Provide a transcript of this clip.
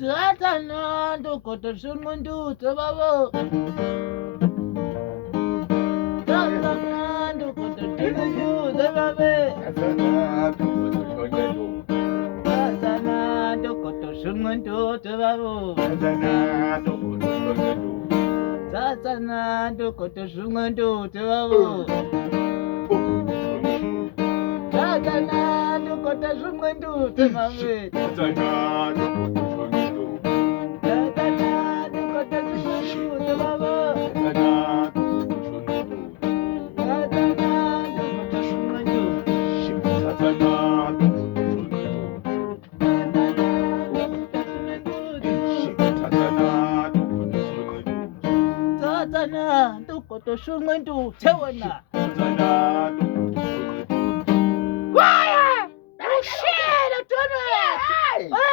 Tatana dokoto sungundu tababo. Tatana dokoto sungundu tababe. Tatana dokoto sungundu tababo. Tatana dokoto sungundu tababo. Tatana dokoto sungundu tababe. Tatana dokoto sungundu tawana. Quiet! Oh shit! I'm doing it!